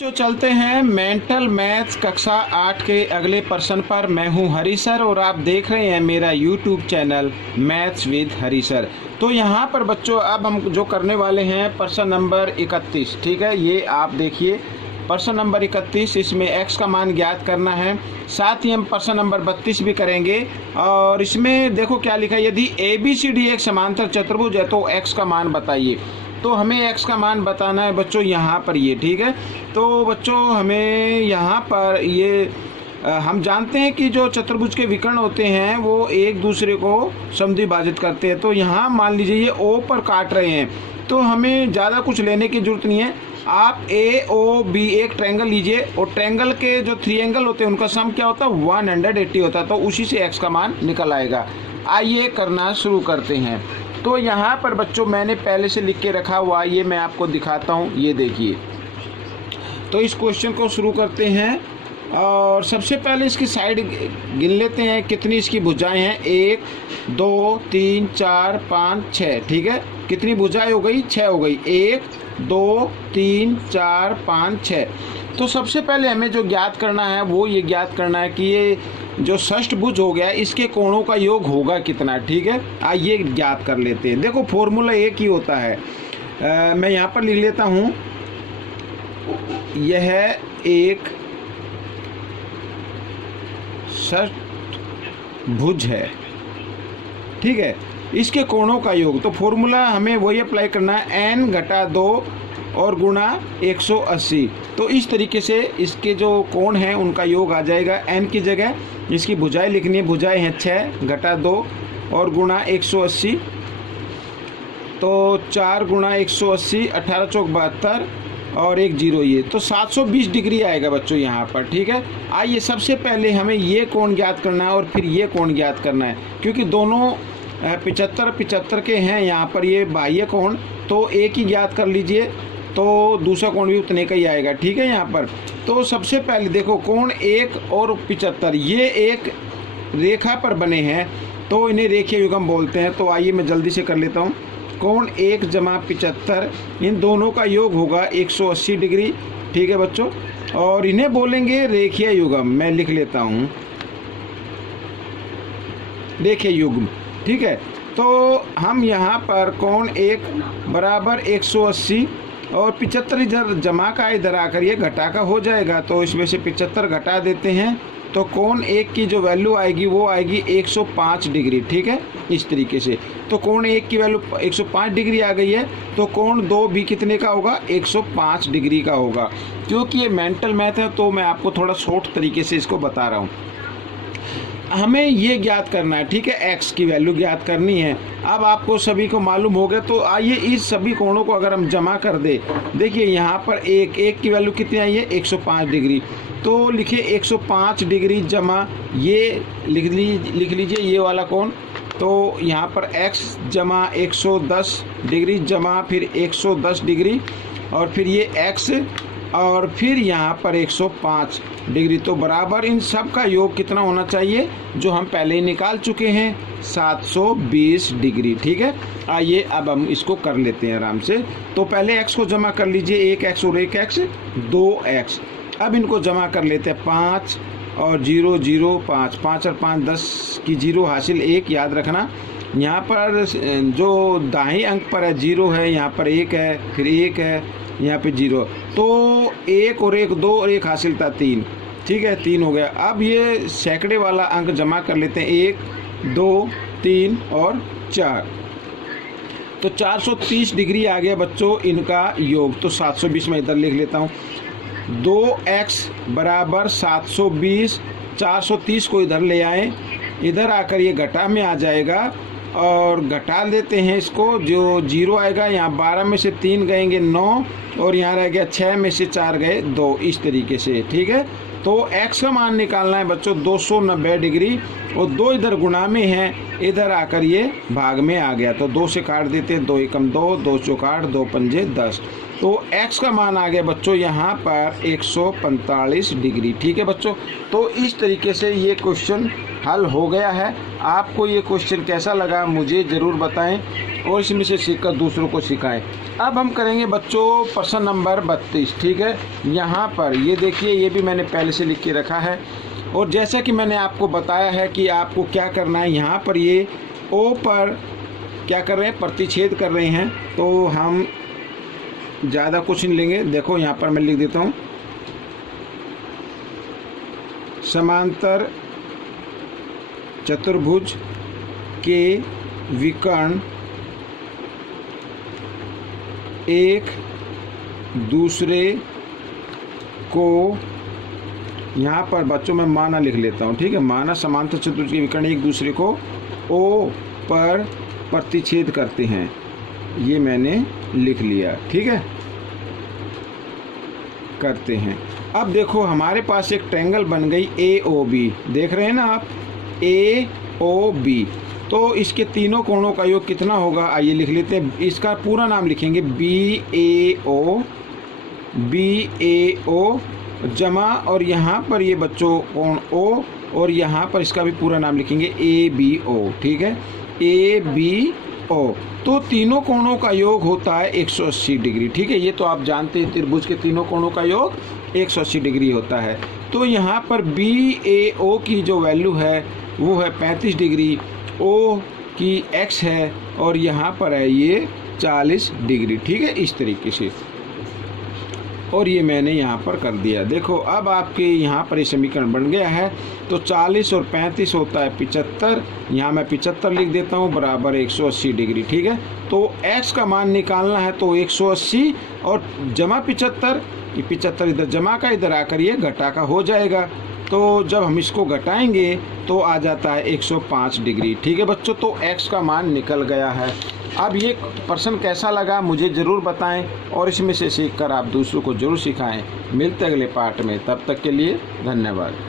जो चलते हैं मेंटल मैथ्स कक्षा 8 के अगले प्रश्न पर। मैं हूं हरी सर और आप देख रहे हैं मेरा YouTube channel maths with Hari sir. तो यहां पर बच्चों अब हम जो करने वाले हैं प्रश्न नंबर 31, ठीक है। ये आप देखिए प्रश्न नंबर 31, इसमें x का मान ज्ञात करना है। साथ ही हम प्रश्न नंबर 32 भी करेंगे। और इसमें देखो क्या लिखा है, यदि ABCD एक समांतर चतुर्भुज है तो x का मान बताइए। तो हमें x का मान बताना है बच्चों यहाँ पर ये, ठीक है। तो बच्चों हमें यहाँ पर ये हम जानते हैं कि जो चतुर्भुज के विकर्ण होते हैं वो एक दूसरे को समद्विभाजित करते हैं। तो यहाँ मान लीजिए ये O पर काट रहे हैं, तो हमें ज़्यादा कुछ लेने की जरूरत नहीं है। आप AOB एक ट्रायंगल लीजिए और ट्रायंगल के जो 3 एंगल होते हैं उनका सम क्या होता है 180 होता है। तो उसी से x का मान निकल आएगा। आइए करना शुरू करते हैं। तो यहाँ पर बच्चों मैंने पहले से लिख के रखा हुआ, ये मैं आपको दिखाता हूँ, ये देखिए। तो इस क्वेश्चन को शुरू करते हैं और सबसे पहले इसकी साइड गिन लेते हैं कितनी इसकी भुजाएं हैं। 1 2 3 4 5 6, ठीक है। कितनी भुजाएं हो गई? 6 हो गई। 1 2 3 4 5 6। तो सबसे पहले हमें जो ज्ञात करना है वो ये ज्ञात करना है कि ये जो षष्ठभुज हो गया इसके कोणों का योग होगा कितना, ठीक है। आइए ज्ञात कर लेते हैं। देखो फॉर्मूला एक ही होता है। मैं यहाँ पर लिख लेता हूँ, यह एक षष्ठभुज है, ठीक है। इसके कोणों का योग, तो फॉर्मूला हमें वही अप्लाई करना है, n घटा 2 और गुणा 180। तो इस तरीके से इसके जो कोण हैं उनका योग आ जाएगा। n की जगह इसकी भुजाएं लिखनी है, भुजाएं हैं 6 घटा 2 और गुणा 180। तो 4 गुणा 180 18 चौक 72 और 1 0 ये, तो 720 डिग्री आएगा बच्चों यहाँ पर, ठीक है। आइए सबसे पहले हमें ये कोण ज्ञात करना है और फिर ये कोण ज्ञात करना है, क्योंकि दोनों 75 के हैं यहाँ पर ये बाह्य कोण। तो एक ही ज्ञात कर लीजिए तो दूसरा कोण भी उतने का ही आएगा, ठीक है। यहाँ पर तो सबसे पहले देखो कोण 1 और 75 ये एक रेखा पर बने हैं तो इन्हें रेखीय युग्म बोलते हैं। तो आइए मैं जल्दी से कर लेता हूँ। कोण 1 जमा 75, इन दोनों का योग होगा 180 डिग्री, ठीक है बच्चों। और इन्हें बोलेंगे रेखीय युग्म। मैं लिख लेता हूँ रेखीय युग्म, ठीक है। तो हम यहाँ पर कोण 1 बराबर 180 और 75 इधर जमा का इधर आकर ये घटा का हो जाएगा। तो इसमें से 75 घटा देते हैं तो कोण 1 की जो वैल्यू आएगी वो आएगी 105 डिग्री, ठीक है। इस तरीके से तो कोण 1 की वैल्यू 105 डिग्री आ गई है। तो कोण 2 भी कितने का होगा? 105 डिग्री का होगा। क्योंकि ये मेंटल मैथ है तो मैं आपको थोड़ा शॉर्ट तरीके से इसको बता रहा हूँ। हमें ये ज्ञात करना है, ठीक है। x की वैल्यू ज्ञात करनी है। अब आपको सभी को मालूम हो गया। तो आइए इस सभी कोणों को अगर हम जमा कर दे, देखिए यहाँ पर एक की वैल्यू कितनी आई है? 105 डिग्री। तो लिखिए 105 डिग्री जमा ये लिख लीजिए ये वाला कोण। तो यहाँ पर x जमा 110 डिग्री जमा फिर 110 डिग्री और फिर ये x और फिर यहाँ पर 105 डिग्री। तो बराबर इन सब का योग कितना होना चाहिए जो हम पहले ही निकाल चुके हैं, 720 डिग्री, ठीक है। आइए अब हम इसको कर लेते हैं आराम से। तो पहले x को जमा कर लीजिए, 1x और 1x 2x। अब इनको जमा कर लेते हैं, 5 और 0 0 5, 5 और 5 10 की 0 हासिल 1। याद रखना यहाँ पर जो दाहिने अंक पर है 0 है, यहाँ पर 1 है, फिर 1 है, यहाँ पे 0। तो 1 और 1 2 और 1 हासिल था 3, ठीक है। 3 हो गया। अब ये सैकड़े वाला अंक जमा कर लेते हैं, 1 2 3 और 4। तो 430 डिग्री आ गया बच्चों इनका योग। तो 720 मैं इधर लिख लेता हूँ। 2x बराबर 720, 430 को इधर ले आए, इधर आकर ये घटा में आ जाएगा और घटा लेते हैं इसको। जो 0 आएगा यहाँ 12 में से 3 गएंगे 9 और यहाँ रह गया 6 में से 4 गए 2, इस तरीके से, ठीक है। तो x का मान निकालना है बच्चों 290 डिग्री और 2 इधर गुणा में है, इधर आकर ये भाग में आ गया। तो 2 से काट देते हैं, 2 एकम 2, 2 चौक 8, 2 पंजे 10। तो x का मान आ गया बच्चों यहाँ पर 145 डिग्री। ठीक है बच्चों, तो इस तरीके से ये क्वेश्चन हल हो गया है। आपको ये क्वेश्चन कैसा लगा मुझे ज़रूर बताएं और इसमें से सीखकर दूसरों को सिखाएं। अब हम करेंगे बच्चों प्रश्न नंबर 32। ठीक है, यहाँ पर ये देखिए, ये भी मैंने पहले से लिख के रखा है और जैसा कि मैंने आपको बताया है कि आपको क्या करना है, यहाँ पर ये O पर क्या कर रहे हैं, प्रतिच्छेद कर रहे हैं। तो हम ज़्यादा कुछ नहीं लेंगे। देखो यहाँ पर मैं लिख देता हूँ, समांतर चतुर्भुज के विकर्ण एक दूसरे को, यहाँ पर बच्चों मैं माना लिख लेता हूँ। ठीक है, माना समांतर चतुर्भुज के विकर्ण एक दूसरे को O पर प्रतिच्छेद करते हैं, ये मैंने लिख लिया। ठीक है, करते हैं। अब देखो हमारे पास एक ट्रायंगल बन गई AOB, देख रहे हैं ना आप, AOB। तो इसके तीनों कोणों का योग कितना होगा, आइए लिख लेते हैं। इसका पूरा नाम लिखेंगे BAO जमा, और यहाँ पर ये बच्चों कोण O, और यहाँ पर इसका भी पूरा नाम लिखेंगे ABO। ठीक है, ABO। तो तीनों कोणों का योग होता है 180 डिग्री। ठीक है, ये तो आप जानते हैं, त्रिभुज के तीनों कोणों का योग 180 डिग्री होता है। तो यहाँ पर BAO की जो वैल्यू है वो है 35 डिग्री, O की X है और यहाँ पर है ये 40 डिग्री। ठीक है, इस तरीके से, और ये मैंने यहाँ पर कर दिया। देखो अब आपके यहाँ पर ये समीकरण बन गया है। तो 40 और 35 होता है 75, यहाँ मैं 75 लिख देता हूँ, बराबर 180 डिग्री। ठीक है, तो x का मान निकालना है, तो 180 और जमा 75, ये 75 इधर जमा का इधर आकर ये घटा का हो जाएगा। तो जब हम इसको घटाएंगे तो आ जाता है 105 डिग्री। ठीक है बच्चों, तो x का मान निकल गया है। अब ये प्रश्न कैसा लगा मुझे ज़रूर बताएं और इसमें से सीखकर आप दूसरों को ज़रूर सिखाएं। मिलते अगले पार्ट में, तब तक के लिए धन्यवाद।